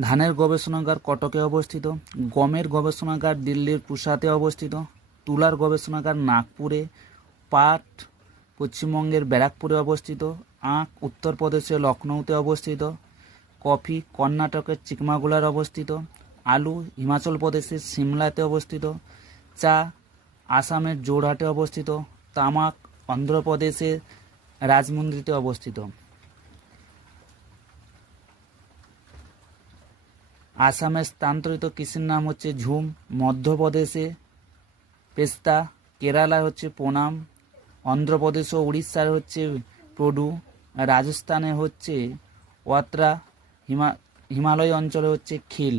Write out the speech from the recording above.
ধানের গবেষণাগার কটকে অবস্থিত, গমের গবেষণাগার দিল্লির পুসাতে অবস্থিত, তুলার গবেষণাগার নাগপুরে, পাট পশ্চিমবঙ্গের ব্যারাকপুরে অবস্থিত আখ উত্তরপ্রদেশের লখনৌতে অবস্থিত, কফি কর্ণাটকের চিকমাগুলার অবস্থিত, আলু হিমাচল প্রদেশের সিমলাতে অবস্থিত, চা আসামের জোরহাটে অবস্থিত, তামাক অন্ধ্রপ্রদেশের রাজমন্দ্রিতে অবস্থিত। আসামের স্থানান্তরিত কৃষির নাম হচ্ছে ঝুম, মধ্যপ্রদেশে পেস্তা, কেরালায় হচ্ছে পোনাম অন্ধ্রপ্রদেশ ও উড়িষ্যার হচ্ছে প্রডু, রাজস্থানে হচ্ছে ওয়াত্রা, হিমা হিমালয় অঞ্চলে হচ্ছে খিল।